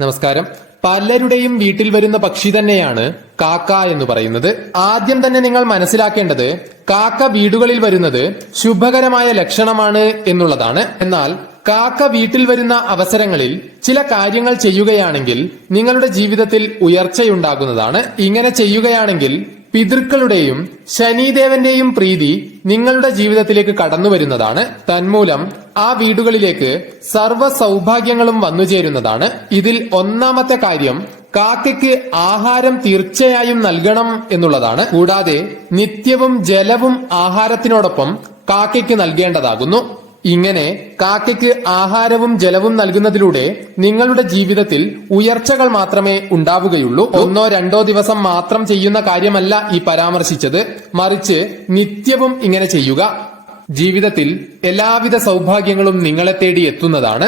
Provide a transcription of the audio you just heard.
നമസ്കാരം. പലരുടെയും വീട്ടിൽ വരുന്ന പക്ഷി തന്നെയാണ് കാക്ക എന്ന് പറയുന്നത്. ആദ്യം തന്നെ നിങ്ങൾ മനസ്സിലാക്കേണ്ടത് കാക്ക വീടുകളിൽ വരുന്നത് ശുഭകരമായ ലക്ഷണമാണ് എന്നുള്ളതാണ്. എന്നാൽ കാക്ക വീട്ടിൽ വരുന്ന അവസരങ്ങളിൽ ചില കാര്യങ്ങൾ ചെയ്യുകയാണെങ്കിൽ നിങ്ങളുടെ ജീവിതത്തിൽ ഉയർച്ചയുണ്ടാകുന്നതാണ്. ഇങ്ങനെ ചെയ്യുകയാണെങ്കിൽ പിതൃക്കളുടെയും ശനിദേവന്റെയും പ്രീതി നിങ്ങളുടെ ജീവിതത്തിലേക്ക് കടന്നു വരുന്നതാണ് തന്മൂലം ആ വീടുകളിലേക്ക് സർവ സൗഭാഗ്യങ്ങളും വന്നുചേരുന്നതാണ് ഇതിൽ ഒന്നാമത്തെ കാര്യം കാക്കയ്ക്ക് ആഹാരം തീർച്ചയായും നൽകണം എന്നുള്ളതാണ്. കൂടാതെ നിത്യവും ജലവും ആഹാരത്തിനോടൊപ്പം കാക്കയ്ക്ക് നൽകേണ്ടതാകുന്നു. ഇങ്ങനെ കാക്കയ്ക്ക് ആഹാരവും ജലവും നൽകുന്നതിലൂടെ നിങ്ങളുടെ ജീവിതത്തിൽ ഉയർച്ചകൾ മാത്രമേ ഉണ്ടാവുകയുള്ളൂ. ഒന്നോ രണ്ടോ ദിവസം മാത്രം ചെയ്യുന്ന കാര്യമല്ല ഈ പരാമർശിച്ചത്. മറിച്ച് നിത്യവും ഇങ്ങനെ ചെയ്യുക. ജീവിതത്തിൽ എല്ലാവിധ സൗഭാഗ്യങ്ങളും നിങ്ങളെ തേടി എത്തുന്നതാണ്